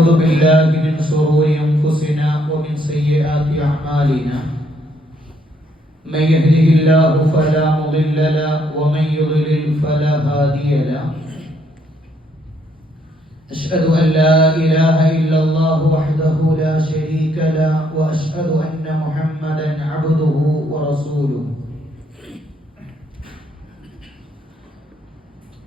ونعوذ بالله من شرور أنفسنا ومن سيئات أعمالنا. من يهده الله فلا مضل له ومن يضلل فلا هادي له. أشهد أن لا إله إلا الله وحده لا شريك له وأشهد أن محمدا عبده ورسوله.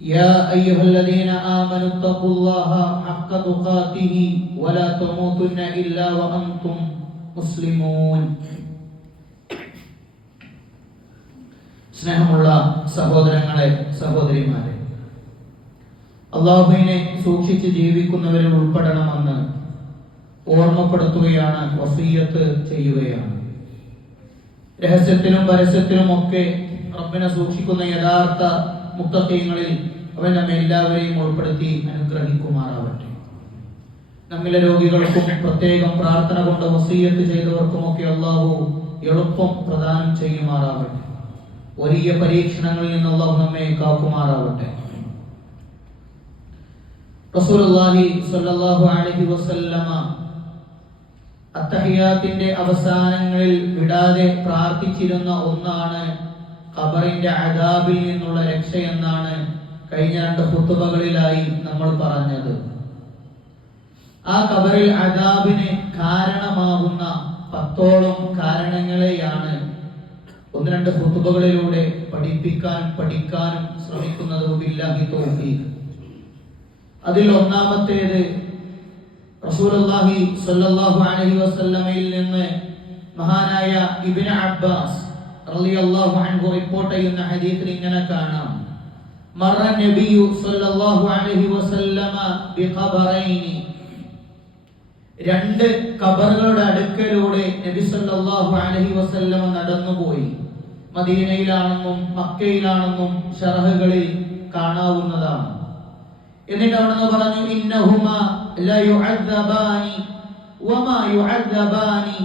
يا أيها الذين آمنوا اتقوا الله حق تقاته ولا تموتن إلا وأنتم مسلمون സ്നേഹമുള്ള സഹോദരങ്ങളെ സഹോദരിമാരെ അള്ളാഹുവിനെ സൂക്ഷിച്ച് ജീവിക്കുന്നവരിൽ ഉൾപ്പെടണമെന്ന് ഓർമ്മപ്പെടുത്തുകയാണ് വസീയത്ത് ചെയ്യുകയാണ് രഹസ്യത്തിലും പരസ്യത്തിലും ഒക്കെ റബ്ബിനെ സൂക്ഷിക്കുന്ന യഥാർത്ഥ മുത്തക്കയങ്ങളിൽ അവൻ നമ്മെ എല്ലാവരെയും ഉൾപ്പെടുത്തി അനുഗ്രഹിക്കുമാറാവട്ടെ. നമ്മിലെ രോഗികൾക്കും പ്രത്യേകം പ്രാർത്ഥന കൊണ്ട് വസീയത്ത് ചെയ്തവർക്കും ഒക്കെ അള്ളാഹു എളുപ്പം പ്രദാനം ചെയ്യുമാറാവട്ടെ. വലിയ പരീക്ഷണങ്ങളിൽ നിന്ന് അള്ളാഹു നമ്മെ കാക്കുമാറാവട്ടെ. റസൂലുള്ളാഹി സ്വല്ലല്ലാഹു അലൈഹി വസല്ലമ അത്തഹിയാത്തിന്റെ അവസാനങ്ങളിൽ വിടാതെ പ്രാർത്ഥിച്ചിരുന്ന ഒന്നാണ് ഖബറിന്റെ അദാബിൽ നിന്നുള്ള രക്ഷ എന്നാണ് കഴിഞ്ഞ രണ്ട് കുത്തുബകളിലായി നമ്മൾ പറഞ്ഞത്. ആ ഖബറിൽ അദാബിന് കാരണമാകുന്ന പത്തോളം കാരണങ്ങളെയാണ് ഒന്ന് രണ്ട് കുത്തുബകളിലൂടെ പഠിപ്പിക്കാനും പഠിക്കാനും ശ്രമിക്കുന്നത് ബില്ലാഹി തൗഫീഖ്. അതിൽ ഒന്നാമത്തേത് റസൂലുള്ളാഹി സ്വല്ലല്ലാഹു അലൈഹി വസല്ലമയിൽ നിന്ന് മഹാനായ ഇബ്നു അബ്ബാസ് റിപ്പോർട്ട് ചെയ്യുന്ന ഹദീസിൽ ഇങ്ങനെ കാണാം. മറ നബിയു സ്വല്ലല്ലാഹു അലൈഹി വസല്ലമ ബിഖബറൈനി. രണ്ട് ഖബറുകളുടെ അടുക്കലൂടെ നബി സല്ലല്ലാഹു അലൈഹി വസല്ലമ നടന്നുപോയി. മദീനയിലാണെന്നും മക്കയിലാണെന്നും ഷറഹുകളിൽ കാണാവുന്നതാണ്. എന്നിട്ട് അവിടുന്ന് പറഞ്ഞു ഇന്നഹുമ ലയുഅദ്ദബാനി യുഅദ്ദബാനി വമാ യുഅദ്ദബാനി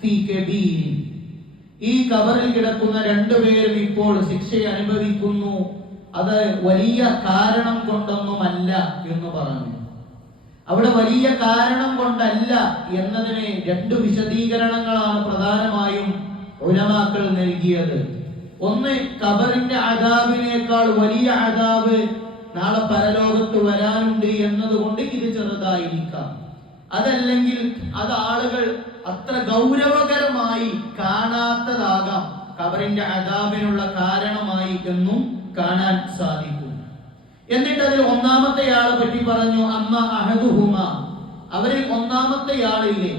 ഫീ കബീർ ഈ കവറിൽ കിടക്കുന്ന രണ്ടുപേരും ഇപ്പോൾ ശിക്ഷ അനുഭവിക്കുന്നു. അത് വലിയ കാരണം കൊണ്ടൊന്നുമല്ല എന്ന് പറഞ്ഞു. അവിടെ വലിയ കാരണം കൊണ്ടല്ല എന്നതിന് രണ്ട് വിശദീകരണങ്ങളാണ് പ്രധാനമായും ഉലമാക്കൾ നൽകിയത്. ഒന്ന് കബറിന്റെ അതാബിനേക്കാൾ വലിയ അതാബ് നാളെ പരലോകത്ത് വരാനുണ്ട് എന്നതുകൊണ്ട് ഇത് ചെറുതായിരിക്കാം. അതല്ലെങ്കിൽ അത് ആളുകൾ അത്ര ഗൗരവകരമായി കാണാത്തതാകാം. കബറിന്റെ അതാബിനുള്ള കാരണമായി എന്നും കാണാൻ സാധിക്കും എന്നിട്ട് അതിൽ ഒന്നാമത്തെ ആളെ പറ്റി പറഞ്ഞു അമ്മ അഹദുഹുമ. അവരിൽ ഒന്നാമത്തെ ആളില്ലേ?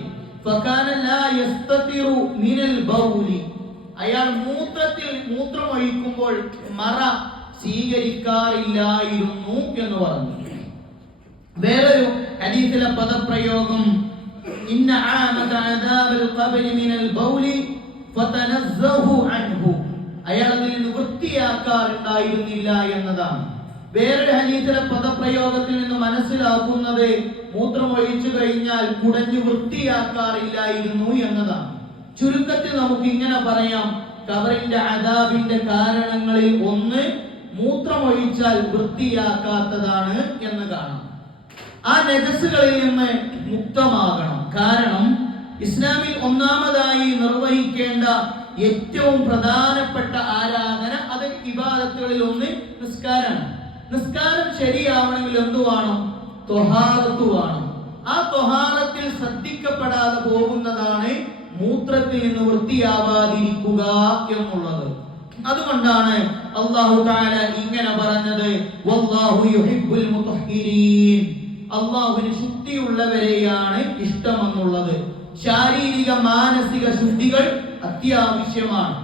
അയാൾ മൂത്രത്തിൽ മൂത്രം ഒഴിക്കുമ്പോൾ മറ സ്വീകരിക്കാറില്ലായിരുന്നു എന്ന് പറഞ്ഞു. വേറൊരു ഹദീസിലെ പദപ്രയോഗം ഇന്ന ആമത عذاب القبر മിനൽ ബൗലി ഫതനസ്സഹു അൻഹു അയാൾ അതിൽ നിന്ന് വൃത്തിയാക്കാറുണ്ടായിരുന്നില്ല എന്നതാണ്. വേറൊരു ഹനീത്തിലെ പദപ്രയോഗത്തിൽ നിന്ന് മനസ്സിലാക്കുന്നത് മൂത്രം ഒഴിച്ചു കഴിഞ്ഞാൽ കുടഞ്ഞു വൃത്തിയാക്കാറില്ലായിരുന്നു എന്നതാണ്. ചുരുക്കത്തിൽ നമുക്ക് ഇങ്ങനെ പറയാം കബറിന്റെ അദാബിന്റെ കാരണങ്ങളിൽ ഒന്ന് മൂത്രം ഒഴിച്ചാൽ വൃത്തിയാക്കാത്തതാണ് എന്ന് കാണാം. ആ നജസ്സുകളിൽ നിന്ന് മുക്തമാകണം. കാരണം ഇസ്ലാമിൽ ഒന്നാമതായി നിർവഹിക്കേണ്ട ഏറ്റവും പ്രധാനപ്പെട്ട ആരാധന അത് ഇബാദത്തുകളിൽ ഒന്ന് നിസ്കാരമാണ് നിസ്കാരം ശരിയാവണമെങ്കിൽ എന്തു വേണം? ത്വഹാറത്ത് വേണം. ആ തൊഹാദത്തിൽ ശ്രദ്ധിക്കപ്പെടാതെ പോകുന്നതാണ് മൂത്രത്തിൽ നിന്ന് വൃത്തിയാവാതിരിക്കുക എന്നുള്ളത്. അതുകൊണ്ടാണ് അള്ളാഹു ഇങ്ങനെ പറഞ്ഞത് അള്ളാഹുവിന് ശുദ്ധിയുള്ളവരെയാണ് ഇഷ്ടമെന്നുള്ളത്. ശാരീരിക മാനസിക ശുദ്ധികൾ അത്യാവശ്യമാണ്.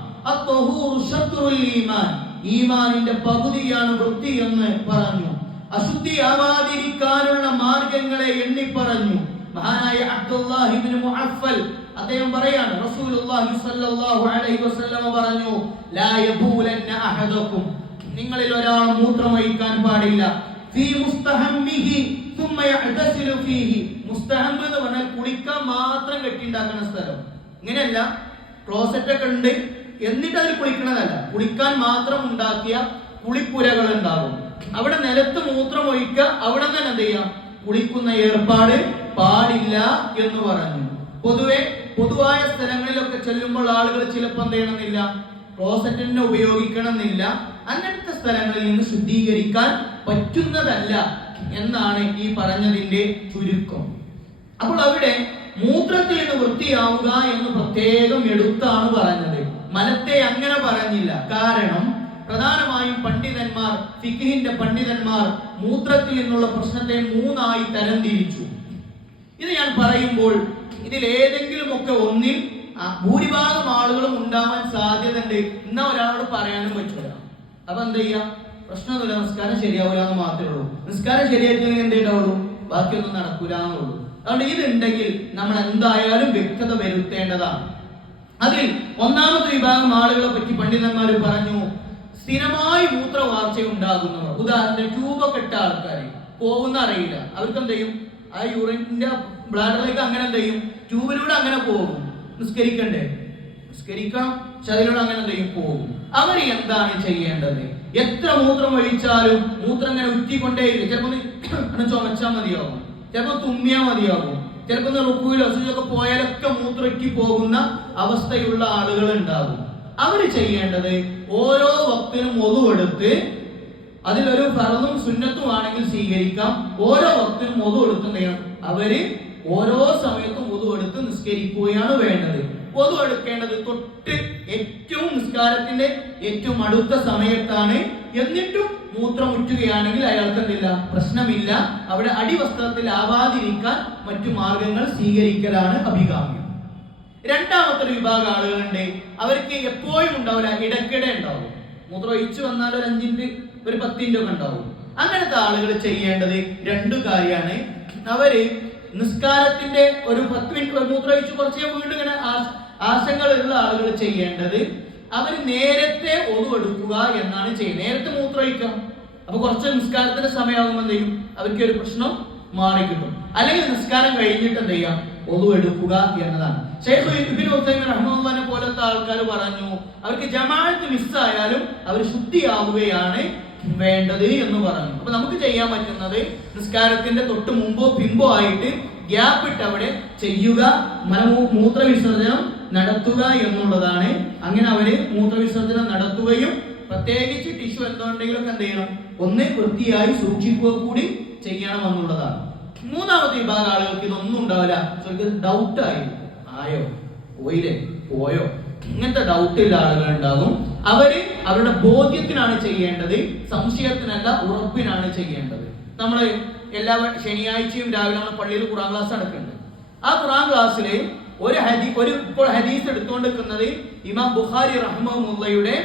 ഈമാനിന്റെ പകുതിയാണ് വൃത്തി എന്ന് പറഞ്ഞു. അശുദ്ധിയാവാതിരിക്കാനുള്ള മാർഗങ്ങളെ എണ്ണി പറഞ്ഞു. മഹാനായ അബ്ദുല്ലാഹിബ്നു മുഅഫൽ അദ്ദേഹം പറയാണ് റസൂലുള്ളാഹി സ്വല്ലല്ലാഹു അലൈഹി വസല്ലമ പറഞ്ഞു ലാ യബൂലന്ന അഹദകും നിങ്ങളിൽ ഒരാൾ മൂത്രം മൂത്രമൊഴിക്കാൻ പാടില്ല. ഫീ മുസ്തഹമ്മിഹി മുസ്തഹബ് എന്ന് പറഞ്ഞാൽ കുളിക്കാൻ മാത്രം കെട്ടിണ്ടാക്കുന്ന സ്ഥലം. ഇങ്ങനെയല്ല ക്ലോസറ്റ് ഒക്കെ ഉണ്ട്. എന്നിട്ട് അതിൽ കുളിക്കണതല്ല. കുളിക്കാൻ മാത്രം ഉണ്ടാക്കിയ കുളിപ്പുരകൾ ഉണ്ടാകും. അവിടെ നിലത്ത് മൂത്രം ഒഴിക്കുക അവിടെ തന്നെ എന്ത് ചെയ്യാം? കുളിക്കുന്ന ഏർപ്പാട് പാടില്ല എന്ന് പറഞ്ഞു. പൊതുവെ പൊതുവായ സ്ഥലങ്ങളിലൊക്കെ ചെല്ലുമ്പോൾ ആളുകൾ ചിലപ്പോൾ എന്ത് ചെയ്യണമെന്നില്ല ക്ലോസറ്റ് ഉപയോഗിക്കണമെന്നില്ല. അങ്ങനത്തെ സ്ഥലങ്ങളിൽ നിന്ന് ശുദ്ധീകരിക്കാൻ പറ്റുന്നതല്ല. എന്നാണ് ഈ പറഞ്ഞതിന്റെ ചുരുക്കം. അപ്പോൾ അവിടെ മൂത്രത്തിൽ നിന്ന് വൃത്തിയാവുക എന്ന് പ്രത്യേകം എടുത്താണ് പറഞ്ഞത്. മലത്തെ അങ്ങനെ പറഞ്ഞില്ല. കാരണം പ്രധാനമായും പണ്ഡിതന്മാർ ഫിഖിന്റെ പണ്ഡിതന്മാർ മൂത്രത്തിൽ നിന്നുള്ള പ്രശ്നത്തെ മൂന്നായി തരംതിരിച്ചു ഇത് ഞാൻ പറയുമ്പോൾ ഇതിൽ ഏതെങ്കിലും ഒക്കെ ഒന്നിൽ ഭൂരിഭാഗം ആളുകളും ഉണ്ടാവാൻ സാധ്യതയുണ്ട്. എന്നാ ഒരാളോട് പറയാനും പറ്റില്ല. അപ്പൊ എന്താ ചെയ്യാം? പ്രശ്നമൊന്നുമില്ല നിസ്കാരം ശരിയാവില്ല എന്ന് മാത്രമേ ഉള്ളൂ. നിസ്കാരം ശരിയായിട്ടില്ലെങ്കിൽ എന്തേ ഉണ്ടാവുള്ളൂ ബാക്കിയൊന്നും നടക്കൂല എന്നുള്ളൂ അതുകൊണ്ട് ഇതുണ്ടെങ്കിൽ നമ്മൾ എന്തായാലും വ്യക്തത വരുത്തേണ്ടതാണ്. അതിൽ ഒന്നാമത്തെ വിഭാഗം ആളുകളെ പറ്റി പണ്ഡിതന്മാർ പറഞ്ഞു സ്ഥിരമായി മൂത്രവാർച്ച ഉണ്ടാകുന്നവർ ഉദാഹരണത്തിന് ട്യൂബൊക്കെ ഇട്ട ആൾക്കാർ പോകുന്ന അറിയില്ല അവർക്ക് എന്ത് ചെയ്യും ആ യൂറിന്റെ ബ്ലാഡറിലേക്ക് അങ്ങനെ എന്ത് ചെയ്യും ട്യൂബിലൂടെ അങ്ങനെ പോകും. നിസ്കരിക്കണ്ടേ? നിസ്കരിക്കണം പക്ഷെ അതിലൂടെ അങ്ങനെ എന്ത് ചെയ്യും പോകും. അവർ എന്താണ് ചെയ്യേണ്ടത്? എത്ര മൂത്രം ഒഴിച്ചാലും മൂത്രം ഇങ്ങനെ ഉറ്റിക്കൊണ്ടേയിരിക്കും. ചിലപ്പോൾ ഒന്ന് ചുമച്ചാൽ മതിയാവും. ചിലപ്പോൾ തുമ്മിയാ മതിയാവും. ചിലപ്പോൾ റുക്കുവിലോ അസുഖമൊക്കെ പോയാലൊക്കെ മൂത്രയ്ക്ക് പോകുന്ന അവസ്ഥയുള്ള ആളുകൾ ഉണ്ടാകും അവർ ചെയ്യേണ്ടത് ഓരോ വക്തിനും ഒതുവെടുത്ത് അതിലൊരു ഫറന്നും സുന്നത്തും ആണെങ്കിൽ സ്വീകരിക്കാം. ഓരോ വക്തിനും ഒതു എടുത്തും ചെയ്യണം. അവർ ഓരോ സമയത്തും ഒതുവെടുത്ത് നിസ്കരിക്കുകയാണ് വേണ്ടത്. ഒതു എടുക്കേണ്ടത് തൊട്ട് ഏറ്റവും നിസ്കാരത്തിന്റെ ഏറ്റവും അടുത്ത സമയത്താണ്. എന്നിട്ടും മൂത്രം ഉറ്റുകയാണെങ്കിൽ അയാൾക്ക് എന്തില്ല പ്രശ്നമില്ല. അവിടെ അടിവസ്ത്രത്തിൽ ആവാതിരിക്കാൻ മറ്റു മാർഗങ്ങൾ സ്വീകരിക്കലാണ് അഭികാമ്യം രണ്ടാമത്തെ ഒരു വിഭാഗം ആളുകളുണ്ട്. അവർക്ക് എപ്പോഴും ഉണ്ടാവില്ല ഇടയ്ക്കിടെ ഉണ്ടാവും. മൂത്രം ഒഴിച്ചു വന്നാൽ ഒരു അഞ്ചിന്റെ ഒരു പത്തിന്റെ ഒക്കെ ഉണ്ടാവും. അങ്ങനത്തെ ആളുകൾ ചെയ്യേണ്ടത് രണ്ടു കാര്യമാണ്. അവർ നിസ്കാരത്തിന്റെ ഒരു പത്ത് മിനിറ്റ് ഒരു മൂത്രം ഒഴിച്ച് കുറച്ചേ വീണ്ടും ഇങ്ങനെ ആശ- ആശങ്കകളുള്ള ആളുകൾ ചെയ്യേണ്ടത് അവർ നേരത്തെ ഒതുവെടുക്കുക എന്നാണ് ചെയ്യുന്നത്. നേരത്തെ മൂത്രം ഒഴിക്കാം അപ്പൊ കുറച്ച് നിസ്കാരത്തിന്റെ സമയമാകുമ്പോൾ എന്ത് ചെയ്യും? അവർക്ക് ഒരു പ്രശ്നം മാറിക്കിട്ടും. അല്ലെങ്കിൽ നിസ്കാരം കഴിഞ്ഞിട്ട് എന്ത് ചെയ്യാം ഒതുവെടുക്കുക എന്നതാണ്. റഹ്മത്തുള്ളാഹിനെ പോലത്തെ ആൾക്കാർ പറഞ്ഞു അവർക്ക് ജമാഅത്ത് മിസ്സായാലും അവർ ശുദ്ധിയാവുകയാണ് വേണ്ടത് എന്ന് പറഞ്ഞു അപ്പൊ നമുക്ക് ചെയ്യാൻ പറ്റുന്നത് നിസ്കാരത്തിന്റെ തൊട്ട് മുമ്പോ പിമ്പോ ആയിട്ട് ഗ്യാപ്പ് ഇട്ട് അവിടെ ചെയ്യുക മൂത്ര മൂത്രവിസർജനം നടത്തുക എന്നുള്ളതാണ്. അങ്ങനെ അവർ മൂത്രവിസർജനം നടത്തുകയും പ്രത്യേകിച്ച് ടിഷ്യൂ എന്തുണ്ടെങ്കിലും എന്ത് ചെയ്യണം? ഒന്ന് വൃത്തിയായി സൂക്ഷിക്കുക കൂടി ചെയ്യണം എന്നുള്ളതാണ്. മൂന്നാമത്തെ വിഭാഗം ആളുകൾക്ക് ഇതൊന്നും ഉണ്ടാവില്ല. ഡൗട്ട് ആയി. ആയോ? പോയില്ലേ പോയോ ഇങ്ങനത്തെ ഡൗട്ടുള്ള ആളുകൾ ഉണ്ടാകും അവർ അവരുടെ ബോധ്യത്തിനാണ് ചെയ്യേണ്ടത് സംശയത്തിനല്ല ഉറപ്പിനാണ് ചെയ്യേണ്ടത്. നമ്മൾ എല്ലാ ശനിയാഴ്ചയും രാവിലെ നമ്മൾ പള്ളിയിൽ ഖുറാൻ ക്ലാസ് നടക്കുന്നുണ്ട് ആ ഖുറാൻ ക്ലാസ്സിൽ ഒരു ഹദീ ഒരു ഇപ്പോൾ ഹദീസ് എടുത്തുകൊണ്ടിരിക്കുന്നത് ഇമാം ബുഖാരി റഹ്മുള്ളയുടെ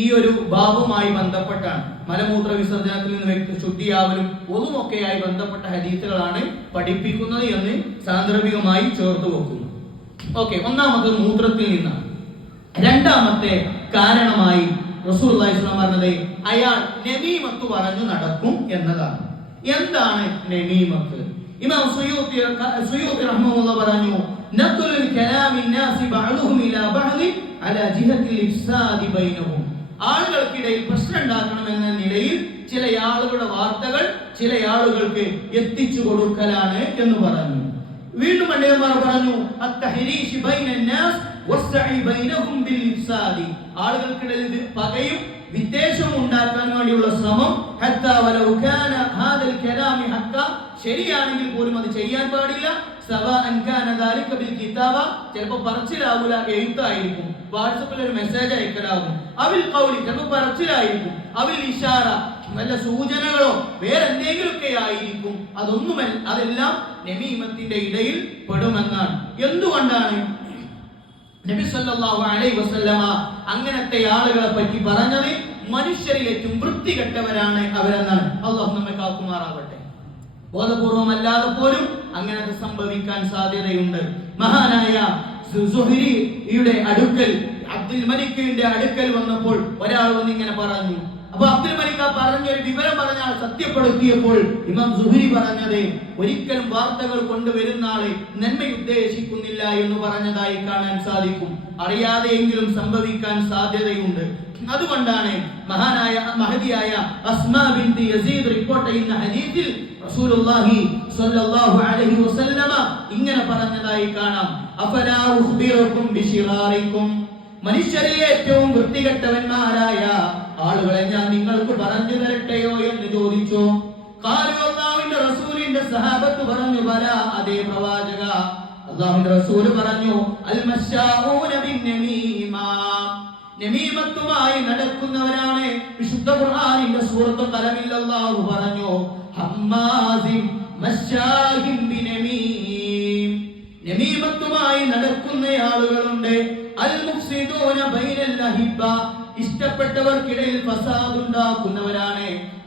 ഈ ഒരു ബാബുമായി ബന്ധപ്പെട്ടാണ്. മലമൂത്ര വിസർജനത്തിൽ നിന്ന് വ്യക്തി ശുദ്ധിയാവലും ഒന്നുമൊക്കെയായി ബന്ധപ്പെട്ട ഹദീസുകളാണ് പഠിപ്പിക്കുന്നത് എന്ന് സാന്ദർഭികമായി ചേർത്ത് വെക്കുന്നു. ഓക്കെ ഒന്നാമത് മൂത്രത്തിൽ നിന്നാണ്. രണ്ടാമത്തെ കാരണമായി പറഞ്ഞത് അയാൾ നമീമത്ത് പറഞ്ഞു നടക്കും എന്നതാണ്. എന്താണ് നമീമത്ത്? ഇമാം പറഞ്ഞു ഇലാ ബൈനഹും. ആളുകൾക്കിടയിൽ പ്രശ്നം എന്ന നിലയിൽ ചില ആളുകളുടെ വാർത്തകൾ ചില ആളുകൾക്ക് എത്തിച്ചു കൊടുക്കലാണ് എന്ന് പറഞ്ഞു. വീണ്ടും പണ്ഡിതന്മാർ പറഞ്ഞു ആളുകൾക്കിടയിൽ പകയും വിദ്വേഷവും ഉണ്ടാക്കാൻ വേണ്ടിയുള്ള ശ്രമം ശരിയാണെങ്കിൽ പോലും അത് ചെയ്യാൻ പാടില്ല. ചിലപ്പോൾ പറച്ചിലാവൂല എഴുത്തായിരിക്കും. വാട്സപ്പിൽ ഒരു മെസ്സേജ് അയക്കലാകും. അവിൽ കൗലി ചിലപ്പോ പറച്ചിലായിരിക്കും. അവിൽ ഇഷാറ വല്ല സൂചനകളോ വേറെ എന്തെങ്കിലുമൊക്കെ ആയിരിക്കും. അതൊന്നുമല്ല അതെല്ലാം നമീമത്തിന്റെ ഇടയിൽ പെടുമെന്നാണ്. എന്തുകൊണ്ടാണ്? നബി സല്ലല്ലാഹു അലൈഹി വസല്ലമ അങ്ങനത്തെ ആളുകളെ പറ്റി പറഞ്ഞത്? മനുഷ്യരിൽ ഏറ്റവും വൃത്തികെട്ടവരാണ് അവരെന്നാണ്. അള്ളാഹു നമ്മെ കാക്കുമാറാവട്ടെ ബോധപൂർവമല്ലാതെ പോലും അങ്ങനത്തെ സംഭവിക്കാൻ സാധ്യതയുണ്ട്. മഹാനായ സുഹരിയുടെ അടുക്കൽ അബ്ദുൽ മലിക്കിന്റെ അടുക്കൽ വന്നപ്പോൾ ഒരാൾ വന്ന് ഇങ്ങനെ പറഞ്ഞു. അപ്പൊ അബ്ദുൽ മലിക് പറഞ്ഞ ഒരു വിവരം പറഞ്ഞ ആൾ സത്യപ്പെടുത്തിയപ്പോൾ ഇമാം സുഹരി പറഞ്ഞത് ഒരിക്കലും വാർത്തകൾ കൊണ്ടുവരുന്ന ആളെ നന്മ ഉദ്ദേശിക്കുന്നില്ല എന്ന് പറഞ്ഞതായി കാണാൻ സാധിക്കും. അറിയാതെയെങ്കിലും സംഭവിക്കാൻ സാധ്യതയുണ്ട്. അതുകൊണ്ടാണ് മഹാനായ മഹതിയായ അസ്മാ ബിൻതി യസീദ് റിപ്പോർട്ട് ചെയ്യുന്ന ഹദീസിൽ റസൂലുള്ളാഹി സ്വല്ലല്ലാഹു അലൈഹി വസല്ലമ ഇങ്ങനെ പറഞ്ഞതായി കാണാം. അഫലാ ഉഖ്ബിറുക്കും ബിശിറാറിക്കും മനുഷ്യരിലെ ഏറ്റവും വൃത്തികെട്ടവന്മാരായ ആളുകളെ ഞാൻ നിങ്ങൾക്ക് പറഞ്ഞു തരട്ടെയോ എന്ന് ചോദിച്ചു. ഖാലു റസൂലിന്റെ സഹാബത്ത് പറഞ്ഞു വരാ അതേ പ്രവാചക. അള്ളാഹുന്റെ റസൂൽ പറഞ്ഞു അൽ മശാഊന ബിന്നമീമ നമീമത്തുമായി നടക്കുന്നവരാണ് വിശുദ്ധ ഖുർആനിന്റെ സൂറത്ത് അല്ലാഹു പറഞ്ഞു നമീമത്തുമായി നടക്കുന്ന ആളുകളുണ്ട്. അൽ ബൈനൽ അഹിബ്ബ. ഇഷ്ടപ്പെട്ടവർക്കിടയിൽ ഫസാദ് ഉണ്ടാക്കുന്നവരാണ്.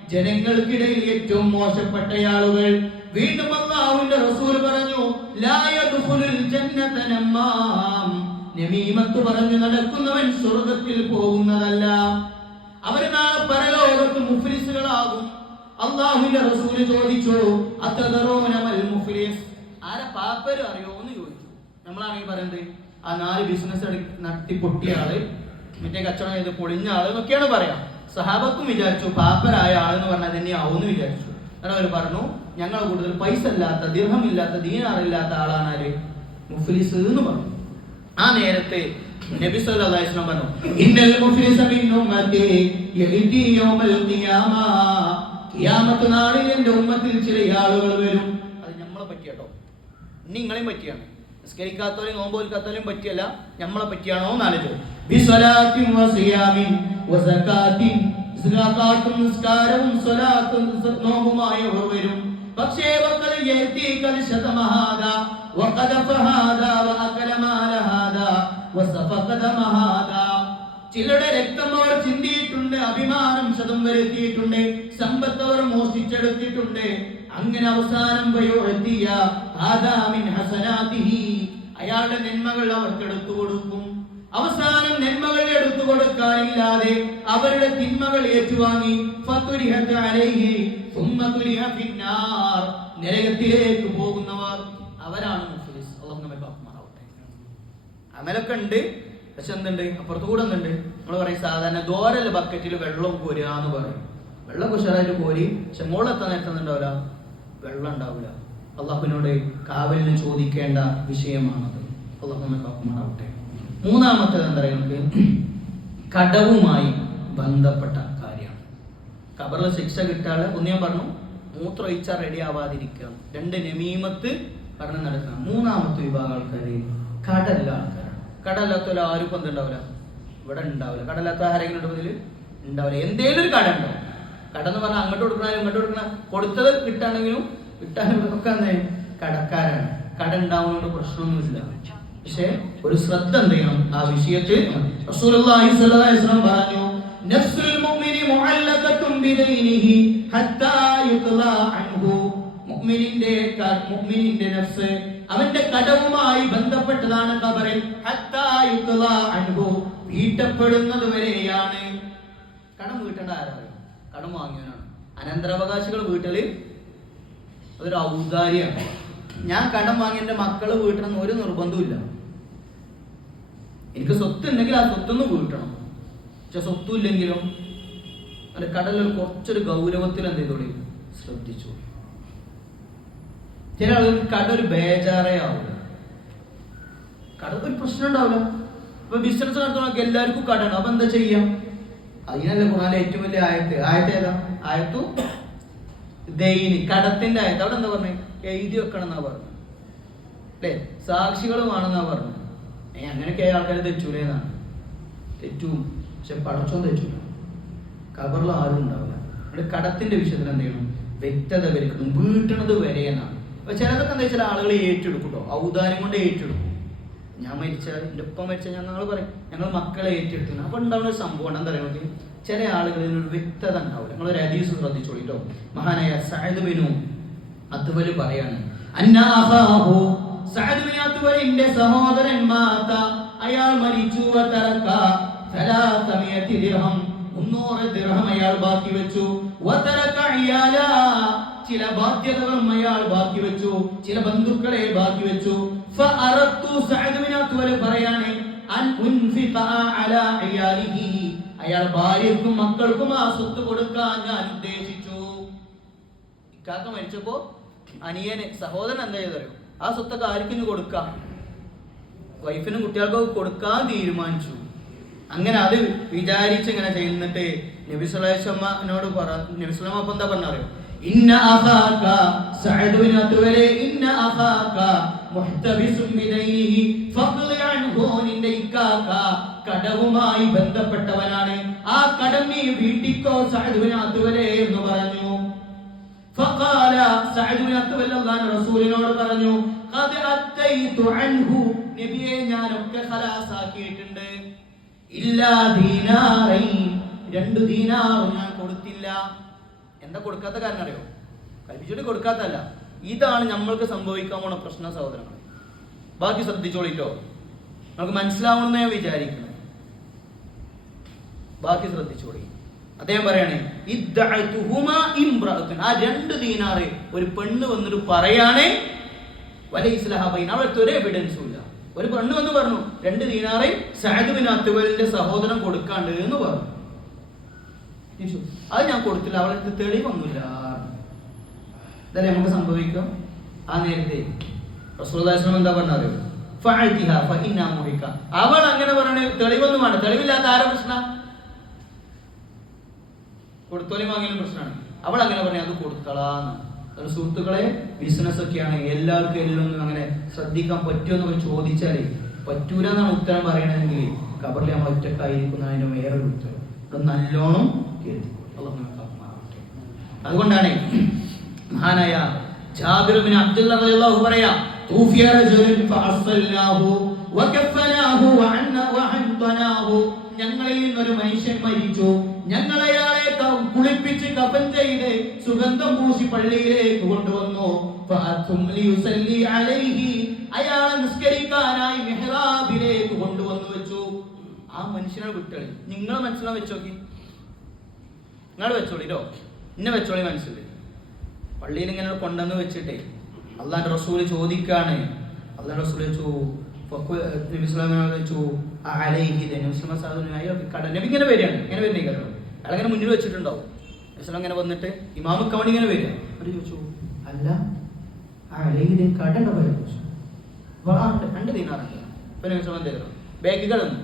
ജനങ്ങൾക്കിടയിൽ ഏറ്റവും മോശപ്പെട്ട ആളുകൾ. വീണ്ടും അള്ളാഹുവിന്റെ റസൂൽ പറഞ്ഞു നമീമത്ത് പറഞ്ഞു നടക്കുന്നവൻ സ്വർഗത്തിൽ പോകുന്നതല്ല. അവർ നാളെ പരലോകത്ത് മുഫ്ലിസുകളാകും. അള്ളാഹുവിന്റെ റസൂൽ ചോദിച്ചു ആരാ പാപ്പര് അറിയോ? എന്ന് ചോദിച്ചു. നമ്മളാണെങ്കിൽ പറയുന്നത് ആ നാല് ബിസിനസ് നടത്തി പൊട്ടിയ ആൾ മറ്റേ കച്ചവടം ചെയ്ത് പൊളിഞ്ഞ ആൾ എന്നൊക്കെയാണ് പറയാം. സഹാബത്തും വിചാരിച്ചു പാപ്പരായ ആളെന്ന് പറഞ്ഞാൽ തന്നെ ആവുമെന്ന് വിചാരിച്ചു. കാരണം അവർ പറഞ്ഞു ഞങ്ങൾ കൂടുതൽ പൈസ ഇല്ലാത്ത ദീർഘമില്ലാത്ത ദീനാറില്ലാത്ത ആളാണ് ആര്? മുഫ്ലിസ് എന്ന് പറഞ്ഞു. ആ നേരത്തെ നബി അലൈഹി വസല്ലം പറഞ്ഞു ഇന്നൽ മിൻ യൗമൽ ഖിയാമ. ഖിയാമത്ത് നാളിൽ എന്റെ ഉമ്മത്തിൽ ചില ആളുകൾ വരും. അത് നമ്മളെ പറ്റിയാട്ടോ. നിങ്ങളെയും പറ്റിയാണ്. നിസ്കരിക്കാത്തവരെയും നോമ്പോൽക്കാത്തവരെയും പറ്റിയല്ല നമ്മളെ പറ്റിയാണോ സകാത്തും നിസ്കാരവും നോമ്പുമായി അവർ വരും. പക്ഷേ ശതമഹാദ. വഖദഫ ഹാദാ വഅകല മാല ഹാദാ. വസഫഖ ദമഹാദാ ചിലരുടെ രക്തം അവർ ചിന്തിയിട്ടുണ്ട് അഭിമാനം ശതം വരുത്തിയിട്ടുണ്ട് സമ്പത്ത് അവർ മോഷ്ടിച്ചെടുത്തിട്ടുണ്ട്. അങ്ങനെ അവസാനം വയോഴെത്തിയ ആദാമിൻ ഹസനാതിഹി. അയാളുടെ നന്മകൾ അവർക്ക് എടുത്തു കൊടുക്കും. അവസാനം നന്മകൾ എടുത്തു കൊടുക്കാനില്ലാതെ അവരുടെ തിന്മകൾ ഏറ്റുവാങ്ങി നരകത്തിലേക്ക് പോകുന്നവർ അവരാണ് മുഫ്ലിസ്. അള്ളാഹു നമ്മെ ഉണ്ട്. പക്ഷെ എന്തുണ്ട്? അപ്പുറത്തുകൂടെ എന്തുണ്ട്? നമ്മൾ പറയും സാധാരണ ദോരൽ ബക്കറ്റിൽ വെള്ളം കോരുക എന്ന് പറയും. വെള്ളം ഉഷാറായിട്ട് കോരി പക്ഷെ മുകളെത്താൻ എത്തുന്നുണ്ടാവില്ല വെള്ളം ഉണ്ടാവില്ല. അള്ളാഹുവിനോട് കാവലിന് ചോദിക്കേണ്ട വിഷയമാണത്. അള്ളാഹു നമ്മെ കാക്കുമാറാവട്ടെ. മൂന്നാമത്തേത് എന്താ പറയുക കടവുമായി ബന്ധപ്പെട്ട കാര്യമാണ്. കബറിൽ ശിക്ഷ കിട്ടാതെ ഒന്ന് ഞാൻ പറഞ്ഞു മൂത്രം ഒഴിച്ചാൽ റെഡി ആവാതിരിക്കുക. രണ്ട് നമീമത്ത് പറഞ്ഞ് നടക്കണം. മൂന്നാമത്തെ വിഭാഗം ആൾക്കാർ കടലിലെ ആൾക്കാരാണ് കടല്ലാത്ത ആരും പന്ത് ഉണ്ടാവില്ല ഇവിടെ ഉണ്ടാവില്ല. കടല്ലാത്ത ആരെങ്കിലും ഉണ്ടോ ഇതിൽ ഉണ്ടാവില്ല. എന്തേലും ഒരു കട ഉണ്ടാവും കട എന്ന് പറഞ്ഞാൽ അങ്ങോട്ട് കൊടുക്കണ ഇങ്ങോട്ട് കൊടുക്കണ കൊടുത്തത് കിട്ടാണെങ്കിലും കിട്ടാനും ഒക്കെ കടക്കാരാണ്. കട ഉണ്ടാവുന്നതുകൊണ്ട് പ്രശ്നമൊന്നുമില്ല. പക്ഷേ ഒരു ശ്രദ്ധ എന്ത് ചെയ്യണം? ആ വിഷയത്തിൽ റസൂലുള്ളാഹി സ്വല്ലല്ലാഹി അലൈഹി വസല്ലം പറഞ്ഞു നഫ്സുൽ മുഅ്മിനി ബിദൈനിഹി ഹത്താ യുത്ലാ അൻഹു. മുഅ്മിനിന്റെ മുഅ്മിനിന്റെ നഫ്സ് അവന്റെ കടവുമായി ബന്ധപ്പെട്ടതാണ് ഖബറിൽ ഹത്താ യുത്ലാ അൻഹു. വീട്ടപ്പെടുന്നത് വരെയാണ്. കടം വീട്ടേണ്ട ആരാണ് കടം വാങ്ങിയവനാണ്. അനന്തരാവകാശികൾ വീട്ടൽ അതൊരു ഔദാര്യമാണ്. ഞാൻ കടം വാങ്ങി എന്റെ മക്കൾ വീട്ടണം ഒരു നിർബന്ധമില്ല എനിക്ക് സ്വത്ത് ഉണ്ടെങ്കിൽ ആ സ്വത്തൊന്ന് വീട്ടണം. പക്ഷെ സ്വത്തും ഇല്ലെങ്കിലും അല്ല കടലിൽ കുറച്ചൊരു ഗൗരവത്തിൽ എന്ത് ചെയ്തോളി? ശ്രദ്ധിച്ചു ചില ആളുകൾക്ക് കട ഒരു ബേജാറേ ആവില്ല കട ഒരു പ്രശ്നം ഉണ്ടാവില്ല അപ്പൊ ബിസിനസ് നടത്തുന്നവർക്ക് എല്ലാവർക്കും കട ഉണ്ട് അപ്പൊ എന്താ ചെയ്യാം? അതിനല്ലേ ഖുറാനിലെ ഏറ്റവും വലിയ ആയത്ത്. ആയത്ത് ഏതാ? ആയത്തു ദൈനി കടത്തിന്റെ ആയത്ത്. അവിടെ എന്താ പറഞ്ഞത് എഴുതി വെക്കണം എന്നാ പറഞ്ഞു. അല്ലേ? സാക്ഷികളുമാണെന്നാ പറഞ്ഞു. ഏ അങ്ങനെയൊക്കെ ആൾക്കാർ തെറ്റൂലേന്നാണ് തെറ്റും. പക്ഷെ പടച്ചോ തെറ്റൂല. കബറിൽ ആരും ഉണ്ടാവില്ല. അവിടെ കടത്തിന്റെ വിഷയത്തിൽ എന്ത് ചെയ്യണം? വ്യക്തത വരുക്കണം വീട്ടണത് വരെ എന്നാണ് അപ്പൊ ചിലതൊക്കെ എന്താ വെച്ചാൽ ആളുകൾ ഏറ്റെടുക്കും കേട്ടോ ഔദാര്യം കൊണ്ട് ഏറ്റെടുക്കും. ഞാൻ മരിച്ചാൽ എന്റെ ഒപ്പം മരിച്ചാൽ ഞങ്ങൾ പറയും. ഞങ്ങൾ മക്കളെ ഏറ്റെടുത്തു. അപ്പൊ ഉണ്ടാവുന്ന ഒരു സംഭവം എന്താ പറയുക ചില ആളുകളിൽ ഒരു വ്യക്തത ഉണ്ടാവില്ല ഹദീസ് അതീസ് ശ്രദ്ധിച്ചോളിട്ടോ മഹാനായ സഹദ് ബിനു അതുവൽ പറയാണ് എന്റെ സഹോദരൻ മാത അയാൾ മരിച്ചു മുന്നൂറ് ദിർഹം അയാൾ ബാക്കി വെച്ചു. ചില ബാധ്യതകളും അയാൾ ബാക്കി വെച്ചു ചില ബന്ധുക്കളെ ബാക്കി വെച്ചു. അയാൾ ഭാര്യക്കും മക്കൾക്കും ആ സ്വത്ത് കൊടുക്കാൻ ഞാൻ ഉദ്ദേശിച്ചു. ഇക്കാക്ക മരിച്ചപ്പോ അനിയന് സഹോദരൻ എന്താ ചെയ്തറിയോ ആ സ്വത്തൊക്കെ ആർക്കും കൊടുക്കാം? വൈഫിനും കുട്ടികൾക്കും കൊടുക്കാൻ തീരുമാനിച്ചു. അങ്ങനെ അത് വിചാരിച്ച് ഇങ്ങനെ ചെയ്യുന്നിട്ട് നബിസ്വലാമനോട് പറ നബിസ്വലാം അപ്പൊ എന്താ പറഞ്ഞറിയോ ഇന്ന അഹാക സഅദ് ബിൻ ഇന്ന അഹാക മുഹ്തബിസു ബിദൈനിഹി ഫഖ്ലി അൻഹു നിന്റെ ഇക്കാക കടവുമായി ബന്ധപ്പെട്ടവനാണ്. ആ കടം നീ വീട്ടിക്കോ സഅദ് ബിൻ എന്ന് പറഞ്ഞു. ഫഖാല സഅദ് ബിൻ അതുവല അല്ലാഹു റസൂലിനോട് പറഞ്ഞു ഖദ് അത്തൈതു അൻഹു. നബിയെ ഞാൻ ഒക്കെ ഖലാസാക്കിയിട്ടുണ്ട്. ഇല്ലാ ദീനാറൈ രണ്ട് ദീനാറും ഞാൻ കൊടുത്തില്ല. എന്താ കൊടുക്കാത്ത കാരണം അറിയോ? കൽപ്പിച്ചിട്ട് കൊടുക്കാത്തല്ല ഇതാണ് നമ്മൾക്ക് സംഭവിക്കാൻ പോണ പ്രശ്ന സഹോദരങ്ങൾ ബാക്കി ശ്രദ്ധിച്ചോളിട്ടോ. നമുക്ക് മനസ്സിലാവണമെന്ന് ഞാൻ വിചാരിക്കുന്നത് ബാക്കി ശ്രദ്ധിച്ചോളി. അദ്ദേഹം പറയണേ. ആ രണ്ട് ദീനാറ് ഒരു പെണ്ണ് വന്നിട്ട് പറയാണേ വല ബൈന. അവിടുത്തെ ഒരു എവിഡൻസും ഇല്ല. ഒരു പെണ്ണ് വന്ന് പറഞ്ഞു രണ്ട് ദീനാറ് സഹദുബിൻ ബിൻ അത്തുവലിന്റെ സഹോദരൻ കൊടുക്കാണ്ട് എന്ന് പറഞ്ഞു. തിരിച്ചു. അത് ഞാൻ കൊടുത്തില്ല അവൾക്ക് തെളിവൊന്നുമില്ല. ഇതല്ലേ നമുക്ക് സംഭവിക്കും ആ നേരത്തെ റസൂലുള്ളാഹി എന്താ മുഹിക്ക. അവൾ അങ്ങനെ പറയണ തെളിവൊന്നും വേണ്ട തെളിവില്ലാത്ത ആരോ പ്രശ്ന? കൊടുത്തോലി വാങ്ങിയാലും പ്രശ്നമാണ് അവൾ അങ്ങനെ പറഞ്ഞ അത് കൊടുക്കളാന്ന് അത് സുഹൃത്തുക്കളെ ബിസിനസ് ഒക്കെയാണ്. എല്ലാവർക്കും എല്ലാം അങ്ങനെ ശ്രദ്ധിക്കാൻ പറ്റുമോ എന്നൊക്കെ ചോദിച്ചാലേ പറ്റൂലെന്നാണ് ഉത്തരം പറയണമെങ്കിൽ കബറിൽ നമ്മൾ ഒറ്റക്കായിരിക്കുന്നതിന് വേറൊരു ഉത്തരം. നല്ലോണം അള്ളാഹു നമ്മെ കാക്കുമാറാകട്ടെ. അതുകൊണ്ടാണ് മഹാനായ ജാബിർ ബിൻ അബ്ദുള്ള റളിയല്ലാഹു പറയാ റജുലുൻ ഫഅസ്സൽനാഹു വകഫനാഹു വഅന്ന വഅൻതനാഹു. ഞങ്ങളിൽ നിന്നൊരു മനുഷ്യൻ മരിച്ചു. ഞങ്ങൾ അയാളെ കുളിപ്പിച്ച് കഫൻ ചെയ്ത് സുഗന്ധം പൂശി പള്ളിയിലേക്ക് കൊണ്ടുവന്നു. അയാളെ നിസ്കരിക്കാനായി മെഹ്റാബിലേക്ക് കൊണ്ടുവന്നു വെച്ചു. ആ മനുഷ്യനെ വിട്ടളി നിങ്ങൾ മനസ്സിലാ വെച്ചോക്കി. നിങ്ങൾ വെച്ചോളിട്ടോ ഇന്നെ വെച്ചോളി മനസ്സിൽ പള്ളിയിൽ ഇങ്ങനെ കൊണ്ടുവന്ന് വെച്ചിട്ടേ അള്ളാന്റെ റസൂൽ ചോദിക്കാണ്. അള്ളാന്റെ റസൂൽ ചോദിച്ചു കട നബി ഇങ്ങനെ വരികയാണ് ഇങ്ങനെ വരുന്നേ കാരണം അയാളങ്ങനെ മുന്നിൽ വെച്ചിട്ടുണ്ടാവും. ഇസ്ലാം ഇങ്ങനെ വന്നിട്ട് ഇമാമ കവണി ഇങ്ങനെ വരിക. അവർ ചോദിച്ചു അല്ല ആ അലൈഹി കടണ്ട പോലെ ചോദിച്ചു "വാ, ഉണ്ട്. രണ്ട് ദീനാറുണ്ട് ഇപ്പൊ നബിസ്ലാം എന്ത് ചെയ്തു? ബാഗ് കിടന്നു.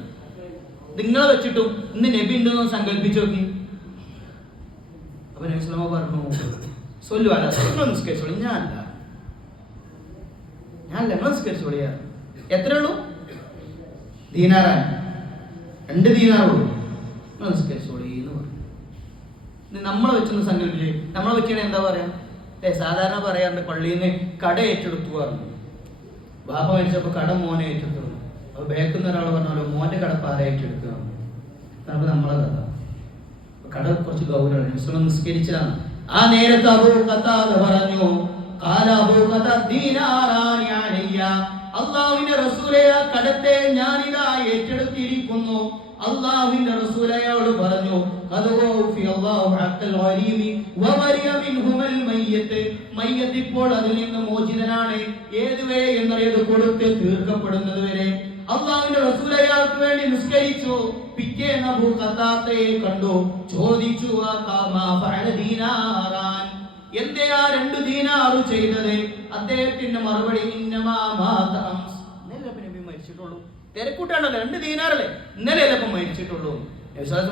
നിങ്ങളെ വെച്ചിട്ടും ഇന്ന് നബി ഉണ്ടെന്ന് സങ്കല്പിച്ചു നോക്കി. സ്വലമ പറഞ്ഞു സൊല്ലു അല്ല നിങ്ങൾ നിസ്കരിച്ചോളി ഞാനല്ല ഞാനല്ല നിങ്ങൾ നിസ്കരിച്ചോളിയാ എത്ര ദീനാറാണ് രണ്ട് ദീനാറുള്ളൂ നിസ്കരിച്ചോളി എന്ന് പറഞ്ഞു നമ്മളെ വെച്ചൊന്ന് സങ്കല്പിച്ച്. നമ്മളെ വെച്ചാണ് എന്താ പറയാ? ഏ സാധാരണ പറയാറുണ്ട് പള്ളിയിൽ നിന്ന് കട ഏറ്റെടുത്തു പറഞ്ഞു. ബാപ്പ മരിച്ചപ്പോ കട മോനെ ഏറ്റെടുത്തു അപ്പൊ ബേക്കുന്ന ഒരാൾ പറഞ്ഞാലോ മോന്റെ കട പാറ ഏറ്റെടുക്കുക നമ്മളെ കഥ. കട കുറച്ച് ഗൗരവം മുസ്ലിം നിസ്കരിച്ചതാണ് ആ നേരത്ത് അബൂ ഖത്താദ പറഞ്ഞു ഖാല അബൂ അല്ലാഹുവിന്റെ റസൂലേ ആ കടത്തെ ഞാനിതാ ഏറ്റെടുത്തിരിക്കുന്നു. അള്ളാഹുവിന്റെ റസൂൽ അയാളോട് പറഞ്ഞു ഇപ്പോൾ അതിൽ നിന്ന് മോചിതനാണ്. ഏതുവരെ എന്നറിയത് കൊടുത്ത് തീർക്കപ്പെടുന്നത് വരെ അള്ളാഹുവിന്റെ റസൂലയാൾക്ക് വേണ്ടി നിസ്കരിച്ചു. പിറ്റേന്ന് അബൂ ഖത്താത്തയെ കണ്ടു. ചോദിച്ചു എന്തേ ആ രണ്ട് ദീനാറു ചെയ്തത്? അദ്ദേഹത്തിന്റെ മറുപടി മരിച്ചിട്ടുള്ളൂ. തിരക്കൂട്ടാണല്ലോ രണ്ട് ദീനാറല്ലേ? ഇന്നലെ അപ്പൊ മരിച്ചിട്ടുള്ളൂ.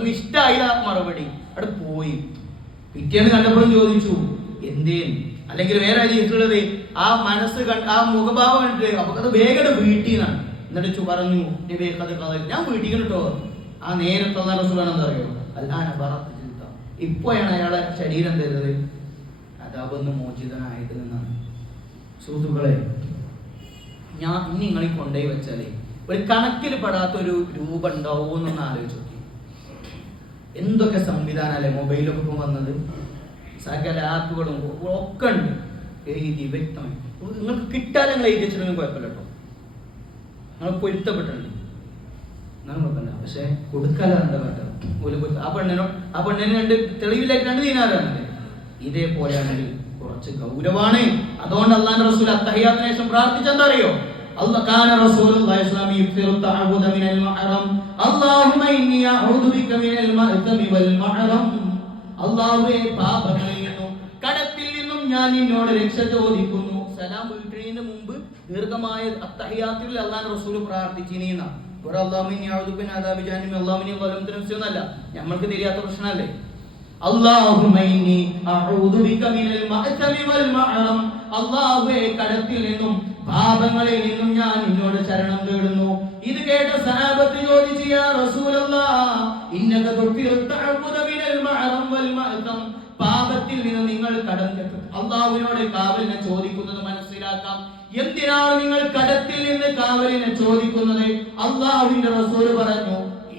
ഇഷ്ടായില്ല മറുപടി. അവിടെ പോയി. പിറ്റേന്ന് കണ്ടപ്പോഴും ചോദിച്ചു എന്തേ? അല്ലെങ്കിൽ വേറെ ആ മനസ്സ് കണ്ട് ആ മുഖഭാവം കണ്ടിട്ട് അപ്പൊ അത് വേഗം വീട്ടിൽ നിന്നാണ് എന്നിട്ട് പറഞ്ഞു ഞാൻ വീട്ടിൽ കേട്ടോ ആ നേരത്തെ റസൂലാണ് അറിയോ? അല്ലാന പറത്ത് ചിന്ത ഇപ്പോഴാണ് അയാളെ ശരീരം തരുന്നത്. അതാപൊന്ന് മോചിതനായത് എന്നാണ് സുഹൃത്തുക്കളെ ഞാൻ ഇനി നിങ്ങളീ കൊണ്ടുപോയി വെച്ചാലേ ഒരു കണക്കിൽ പെടാത്ത ഒരു രൂപ ഉണ്ടാവുമെന്നൊന്ന് ആലോചിച്ചു നോക്കി എന്തൊക്കെ സംവിധാനമല്ലേ മൊബൈലൊക്കെ ഇപ്പം വന്നത്? സകല ആപ്പുകളും ഒക്കെ ഉണ്ട്. എഴുതി വ്യക്തമായി. നിങ്ങൾക്ക് കിട്ടാതെ നിങ്ങൾ എഴുതി വെച്ചിട്ടുണ്ടെങ്കിൽ കുഴപ്പമില്ല കേട്ടോ. നിങ്ങൾ പൊരുത്തപ്പെട്ടിട്ടുണ്ട് എന്നാലും കുഴപ്പമില്ല പക്ഷെ കൊടുക്കാതെ എന്താ പറ്റുക ഒരു പൊരുത്ത- ആ പെണ്ണിനോ ആ പെണ്ണിന് രണ്ട് തെളിവിലേക്ക് രണ്ട് ദീനാറാണ് ഇതേപോലെയാണെങ്കിൽ കുറച്ച് ഗൗരവാണ് അതുകൊണ്ട് അള്ളാന്റെ റസൂൽ അത്തഹിയാത്തിന് ശേഷം പ്രാർത്ഥിച്ചെന്താ അറിയോ الله كان رسول الله صلى الله عليه وسلم يكثر التعوذ من المحرم اللهم اني اعوذ بك من المأثم والمحرم അള്ളാഹുവേ പാപങ്ങളിൽ നിന്നും കടത്തിൽ നിന്നും ഞാൻ നിന്നോട് രക്ഷ ചോദിക്കുന്നു സലാം വീട്ടിന് മുമ്പ് ദീർഘമായ അത്തഹിയാത്തിൽ അള്ളാൻ റസൂൽ പ്രാർത്ഥിച്ചിനീന്ന ഒരു അള്ളാമിനെ നമ്മൾക്ക് തിരിയാത്ത പ്രശ്നമല്ലേ? അള്ളാഹുമൈനി മിനൽ വൽ കടത്തിൽ നിന്നും പാപങ്ങളിൽ നിന്നും ഞാൻ നിന്നോട് ശരണം തേടുന്നു. ഇത് കേട്ട സഹാബത്ത് ചോദിച്ചു ഇന്നക വൽ പാപത്തിൽ നിന്ന് നിങ്ങൾ കടം അള്ളാഹുവിനോട് കാവലിനെ ചോദിക്കുന്നത് മനസ്സിലാക്കാം. എന്തിനാണ് നിങ്ങൾ കടത്തിൽ നിന്ന് കാവലിനെ ചോദിക്കുന്നത്? അള്ളാഹുവിന്റെ റസൂൽ പറഞ്ഞു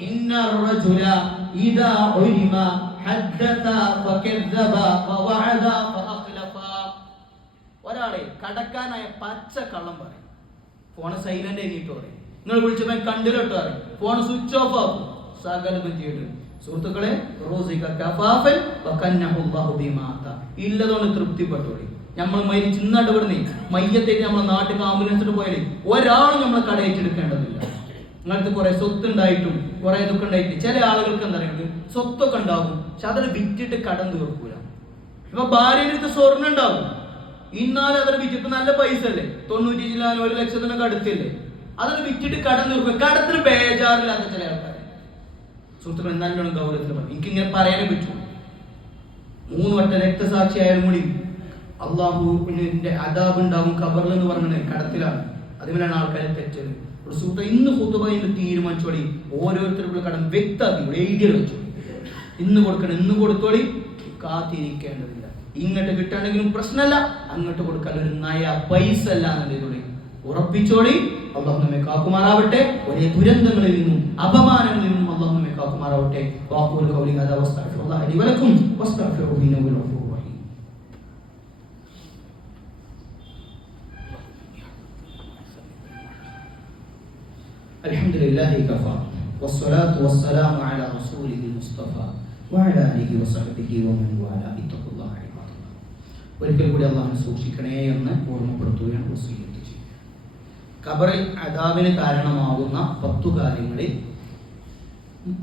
ഇന്ന റജുല ഇദാ ഉരിമ ഹദ്ദത ഫകദ്ദബ ഫവഅദ ഫഅഖ്ലഫ. ഒരാളെ കടക്കാനായ പച്ച കള്ളം പറയും. ഫോൺ സൈലന്റ് കഴിഞ്ഞിട്ട് പറയും. നിങ്ങൾ വിളിച്ചപ്പോ കണ്ടിലോട്ട് പറയും. ഫോൺ സ്വിച്ച് ഓഫ് ആക്കും. സകലം ചെയ്തിട്ട് സുഹൃത്തുക്കളെ റോസിക കഫാഫൻ വകന്നഹുല്ലാഹു ബിമാത ഇല്ലതുകൊണ്ട് തൃപ്തിപ്പെട്ടോളി നമ്മൾ മരിച്ച് ഇന്നാട്ട് ഇവിടുന്ന് മയ്യത്തേക്ക് നമ്മുടെ നാട്ടിൽ ആംബുലൻസിട്ട് പോയാലേ ഒരാളും നമ്മളെ കടയേറ്റെടുക്കേണ്ടതില്ല അങ്ങനത്തെ കുറെ സ്വത്ത് ഉണ്ടായിട്ടും കുറെ ഇതൊക്കെ ഉണ്ടായിട്ട് ചില ആളുകൾക്ക് എന്താ പറയുന്നത്? സ്വത്തൊക്കെ ഉണ്ടാവും പക്ഷെ അതിൽ വിറ്റിട്ട് കടം തീർക്കൂല. ഇപ്പൊ ഭാര്യയുടെ അടുത്ത് സ്വർണം ഉണ്ടാവും. ഇന്നാലും അതിൽ വിറ്റിട്ട് നല്ല പൈസ അല്ലേ? തൊണ്ണൂറ്റി ചില്ലാനും ഒരു ലക്ഷത്തിനൊക്കെ അടുത്തില്ലേ അതിൽ വിറ്റിട്ട് കടം തീർക്കും. കടത്തിന് ബേജാറില്ലാത്ത ചില ആൾക്കാർ സുഹൃത്തുക്കൾ എന്നാലും ഗൗരവത്തിൽ പറയും എനിക്കിങ്ങനെ പറയാനേ പറ്റൂ. മൂന്ന് വട്ടം രക്തസാക്ഷിയായാലും കൂടി അള്ളാഹുവിന്റെ അതാബ് ഉണ്ടാവും കബറിൽ എന്ന് പറഞ്ഞത് കടത്തിലാണ്. അതിനാണ് ആൾക്കാരെ തെറ്റത്. ഒരു സുഹൃത്ത് ഇന്ന് ഹുത്തുബയിൽ തീരുമാനിച്ചോളി. ഓരോരുത്തർക്കുള്ള കടം വ്യക്തമാക്കി. ഇവിടെ എഴുതിയത് വെച്ചു. ഇന്ന് കൊടുക്കണം ഇന്ന് കൊടുത്തോളി. കാത്തിരിക്കേണ്ടതില്ല. ഇങ്ങോട്ട് കിട്ടണമെങ്കിലും പ്രശ്നമല്ല അങ്ങോട്ട് കൊടുക്കാൻ ഒരു നയ പൈസ അല്ല എന്നുള്ളതോടെ ഉറപ്പിച്ചോളി. അള്ളാഹു നമ്മെ കാക്കുമാറാവട്ടെ. ഒരേ ദുരന്തങ്ങളിൽ നിന്നും അപമാനങ്ങളിൽ നിന്നും അള്ളാഹു നമ്മെ കാക്കുമാറാവട്ടെ. വാക്കുകൾ കൗലി കഥ വസ്താഫിറുല്ലാഹി ലി വലക്കും. الحمد لله كفى والصلاة والسلام على رسوله المصطفى وعلى آله وصحبه ومن والاه اتقوا الله عباد الله ഒരിക്കൽ കൂടി അള്ളാഹു സൂക്ഷിക്കണേ എന്ന് ഓർമ്മപ്പെടുത്തുകയാണ് വസീയത്ത് ചെയ്യുക ഖബറിൽ അദാബിന് കാരണമാകുന്ന പത്തു കാര്യങ്ങളിൽ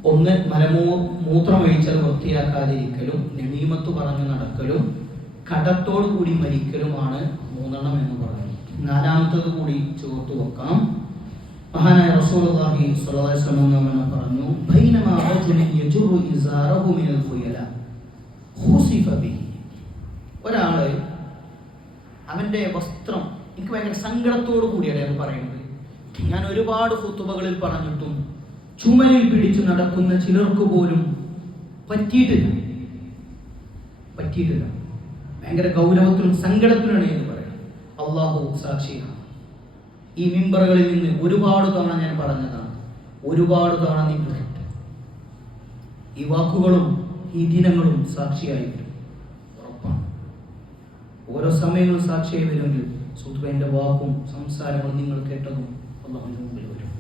ഒന്ന് മലമൂ മൂത്രമൊഴിച്ചൽ വൃത്തിയാക്കാതിരിക്കലും നമീമത്ത് പറഞ്ഞു നടക്കലും കടത്തോടു കൂടി മരിക്കലുമാണ് മൂന്നെണ്ണം എന്ന് പറഞ്ഞു നാലാമത്തത് കൂടി ചേർത്ത് വെക്കാം മഹാനായ റസൂലുള്ളാഹി സ്വല്ലല്ലാഹു അലൈഹി വസല്ലം നമ്മെ പറഞ്ഞു ബൈനമാ റജുലി യജുറു ഇസാറഹു മിനൽ ഖുയല ഖുസിഫ ബിഹി. ഒരാൾ അവന്റെ വസ്ത്രം എനിക്ക് ഭയങ്കര സങ്കടത്തോടു കൂടിയാണ് ഞാൻ പറയുന്നത്. ഞാൻ ഒരുപാട് ഫുത്തുബകളിൽ പറഞ്ഞിട്ടും ചുമലിൽ പിടിച്ചു നടക്കുന്ന ചിലർക്ക് പോലും പറ്റിയിട്ടില്ല. പറ്റിയിട്ടില്ല. ഭയങ്കര ഗൗരവത്തിലും സങ്കടത്തിലാണ് എന്ന് പറയുന്നത് അള്ളാഹു സാക്ഷിയാണ്. ഈ മിമ്പറുകളിൽ നിന്ന് ഒരുപാട് തവണ ഞാൻ പറഞ്ഞതാണ്. ഒരുപാട് തവണ നിങ്ങൾ കേട്ട്. ഈ വാക്കുകളും ഈ ദിനങ്ങളും സാക്ഷിയായി വരും. ഉറപ്പാണ്. ഓരോ സമയങ്ങളും സാക്ഷിയായി വരുമെങ്കിൽ സുഹൃത്തുക്കളെ വാക്കും സംസാരങ്ങളും നിങ്ങൾ കേട്ടതും അള്ളാഹുവിന്റെ മുമ്പിൽ വരും.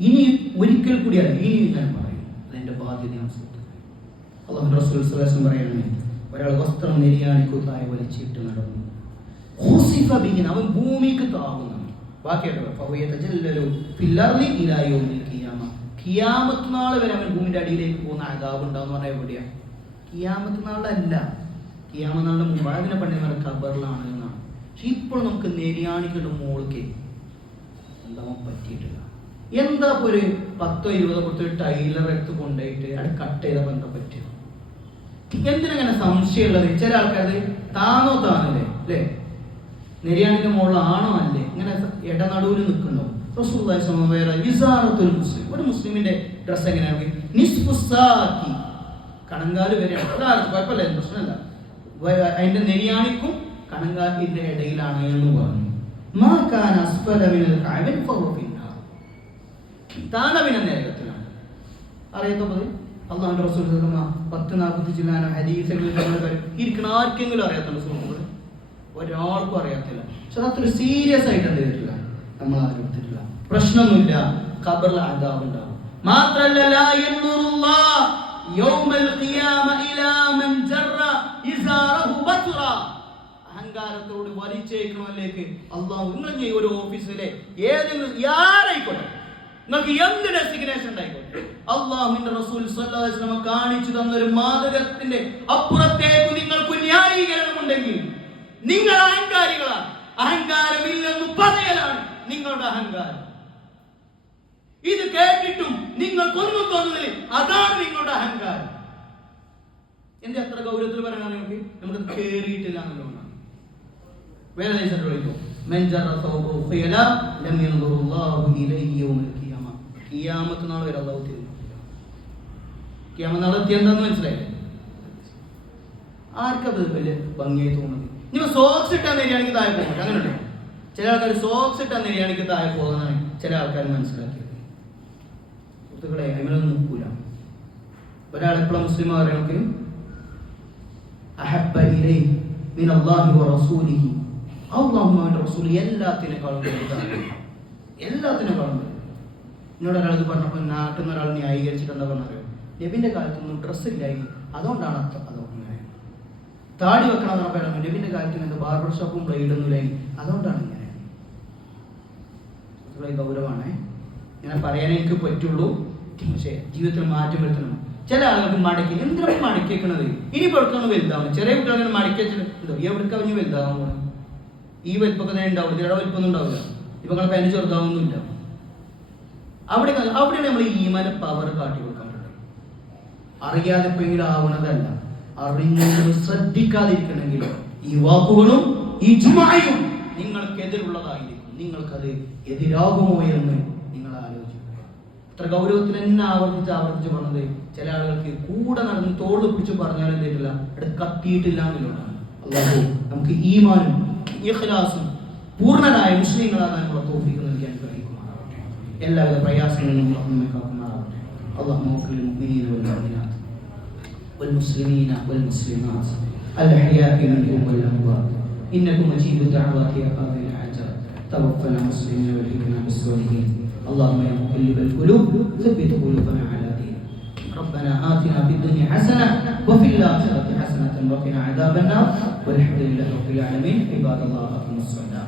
ഇനി ഒരിക്കൽ കൂടിയാണ് ഇനി ഞാൻ പറയും. അതെന്റെ ബാധ്യതയാണ് സുഹൃത്തുക്കളെ. അള്ളാഹു റസൂൽ ഒരാൾ വസ്ത്രം നെരിയാണിക്കുത്തായി വലിച്ചിട്ട് നടന്നു. അവൻ ഭൂമിക്ക് താകുന്നു. നാൾ വരെ അവൻ ഭൂമിന്റെ അടിയിലേക്ക് പോകുന്ന അതാബ് ഉണ്ടാവും പറഞ്ഞാൽ എവിടെയാ? ഖിയാമത്ത് നാളല്ല ഖിയാമത്ത് നാളിന്റെ മുമ്പ് അതിനെ പണ്ഡിതന്മാർ ഖബറിലാണ് എന്നാണ്. പക്ഷെ ഇപ്പോൾ നമുക്ക് നെരിയാണികളുടെ മോൾക്ക് എന്താ പറ്റിയിട്ടില്ല. എന്താ ഒരു പത്തോ ഇരുപതോ ടൈലർ എടുത്ത് കൊണ്ടുപോയിട്ട് കട്ട് ചെയ്ത ബന്ധം പറ്റുക എന്തിനങ്ങനെ സംശയമുള്ളത്? ചില ആൾക്കാർ താനോ താനല്ലേ? അല്ലേ? നെരിയാണിന്റെ മുകളിൽ ആണോ അല്ലേ? ഇങ്ങനെ ഇടനടുവിൽ നിൽക്കുന്നു. ഒരു മുസ്ലിമിന്റെ ഡ്രസ് എങ്ങനെയാണ് നിസ്ഫു സാക്കി. കണങ്കാൽ വരെയാണ് കുഴപ്പമില്ല പ്രശ്നമില്ല. അതിന്റെ നെരിയാണിക്കും കണങ്കാലിന്റെ ഇടയിലാണ് എന്ന് പറഞ്ഞു. താനവിന അള്ളാഹുന്റെ പത്ത് നാൽപ്പത്തി ചില്ലാനോ വരും. ഇരിക്കണ ആർക്കെങ്കിലും സുഹൃത്തുക്കൾ ഒരാൾക്കും അറിയാത്തില്ല. പക്ഷെ അത് അത്ര സീരിയസ് ആയിട്ട് എന്ത് നമ്മൾ ആരും എടുത്തിട്ടില്ല. പ്രശ്നമൊന്നുമില്ല. ഖബറിൽ ആദാബ് ഉണ്ടാവും. മാത്രല്ല ലാ യൗമൽ ഖിയാമ ഇലാ മൻ ജറ ഇസാറഹു ബത്റ അഹങ്കാരത്തോട് വലിച്ചേക്കണമല്ലേക്ക് അള്ളാഹു നിങ്ങൾ ഒരു ഓഫീസിലെ ഏതെങ്കിലും ആരായിക്കോട്ടെ നിങ്ങൾക്ക് എന്ത് ഡെസിഗ്നേഷൻ ഉണ്ടായിക്കോട്ടെ? അള്ളാഹുവിന്റെ റസൂൽ സല്ലല്ലാഹു അലൈഹി വസല്ലം കാണിച്ചു തന്ന ഒരു മാതൃകത്തിന്റെ അപ്പുറത്തേക്ക് നിങ്ങൾക്ക് ന്യായീകരണമുണ്ടെങ്കിൽ നിങ്ങൾ അഹങ്കാരികളാണ്. അഹങ്കാരമില്ലെന്ന് പറയലാണ് നിങ്ങളുടെ അഹങ്കാരം. ഇത് കേട്ടിട്ടും നിങ്ങൾക്കൊന്നും തോന്നുന്നില്ല. അതാണ് നിങ്ങളുടെ അഹങ്കാരം. എന്റെ അത്ര ഗൗരവത്തിൽ പറയുകയാണെങ്കിൽ നമുക്ക് കേറിയിട്ടില്ല എന്നുള്ളതാണ് വേറെ ആർക്കത് വലിയ ഭംഗിയായി തോന്നുന്നു ഇനി സോക്സ് ഇട്ടാൻ നേരിയാണെങ്കിൽ താഴെ പോകും. അങ്ങനെ ഉണ്ടോ ചില ആൾക്കാർ സോക്സ് ഇട്ടാൻ നേരിയാണെങ്കിൽ താഴെ പോകുന്നതാണ് ചില ആൾക്കാർ മനസ്സിലാക്കിയത്. സുഹൃത്തുക്കളെ അതിനൊന്നും നിൽക്കൂല ഒരാളെപ്പോഴും മുസ്ലിം പറയണമെങ്കിൽ അഹബ്ബ ഇലൈ വ റസൂലിഹി. ഒരാൾ പറഞ്ഞപ്പോൾ നാട്ടിൽ നിന്ന് ഒരാൾ ന്യായീകരിച്ചിട്ട് എന്താ പറഞ്ഞത്? നബിന്റെ കാലത്തൊന്നും ഡ്രസ്സ് ഇല്ലായി അതുകൊണ്ടാണ് താടി വെക്കണം എന്ന് പറഞ്ഞപ്പോൾ നബിന്റെ കാലത്ത് എന്ത് ബാർബർ ഷോപ്പും ബ്ലേഡൊന്നുമില്ലേ അതുകൊണ്ടാണ് ഇങ്ങനെ. ഗൗരവമാണേ. ഇങ്ങനെ പറയാനേ എനിക്ക് പറ്റുള്ളൂ. പക്ഷേ ജീവിതത്തിൽ മാറ്റം വരുത്തണം. ചില ആളുകൾക്ക് മടക്കി എന്തിനാണ് മടക്കിയേക്കണത്? ഇനി പെടുത്താണ് വലുതാവണം. ചെറിയ കുട്ടികളെ മടക്കി വെച്ചിട്ട് എവിടേക്ക് അവന് വലുതാവാൻ പോകണം ഈ വലിപ്പൊക്കെ തന്നെ ഉണ്ടാവില്ല. ഇതിയുടെ വലിപ്പൊന്നും ഉണ്ടാവില്ല. ഇപ്പൊ നിങ്ങളെ ചെറുതാവുന്നില്ല അവിടെ അവിടെയാണ് നമ്മൾ ഈ ഈമാന പവർ കാട്ടി കൊടുക്കാൻ അറിയാതെ ആവണതല്ല. അറിഞ്ഞുകൊണ്ട് ശ്രദ്ധിക്കാതിരിക്കണമെങ്കിൽ ഈ വാക്കുകളും ഈ ജുമായും നിങ്ങൾക്കെതിരുള്ളതായിരിക്കും. നിങ്ങൾക്കത് എതിരാകുമോ എന്ന് നിങ്ങൾ ആലോചിക്കുക. ഇത്ര ഗൗരവത്തിൽ തന്നെ ആവർത്തിച്ച് ആവർത്തിച്ച് പറഞ്ഞത്? ചില ആളുകൾക്ക് കൂടെ നടന്ന് തോളിപ്പിച്ച് പിടിച്ച് പറഞ്ഞാലും തരില്ല അവിടെ കത്തിയിട്ടില്ല എന്നുള്ളതാണ്. നമുക്ക് ഈമാനും ഇഖ്ലാസും പൂർണരായ മുസ്ലിങ്ങളാകാനുള്ള തോഫിക്ക് നൽകാൻ കഴിയുമാറാവട്ടെ. എല്ലാവിധ പ്രയാസങ്ങളും നമ്മെ കാക്കുമാറാവട്ടെ അള്ളാഹു മുഅ്മിനീന والمسلمين والمسلمات. الأحياء منهم والأموات إنك مجيب الدعوات يا قاضي الحاجات. توفنا مسلمين والحكمة بالصالحين. اللهم يا مقلب القلوب ثبت قلوبنا على دينك. ربنا آتنا في الدنيا حسنة وفي الآخرة حسنة وقنا عذاب النار. والحمد لله رب العالمين. عباد الله أقيموا الصلاة.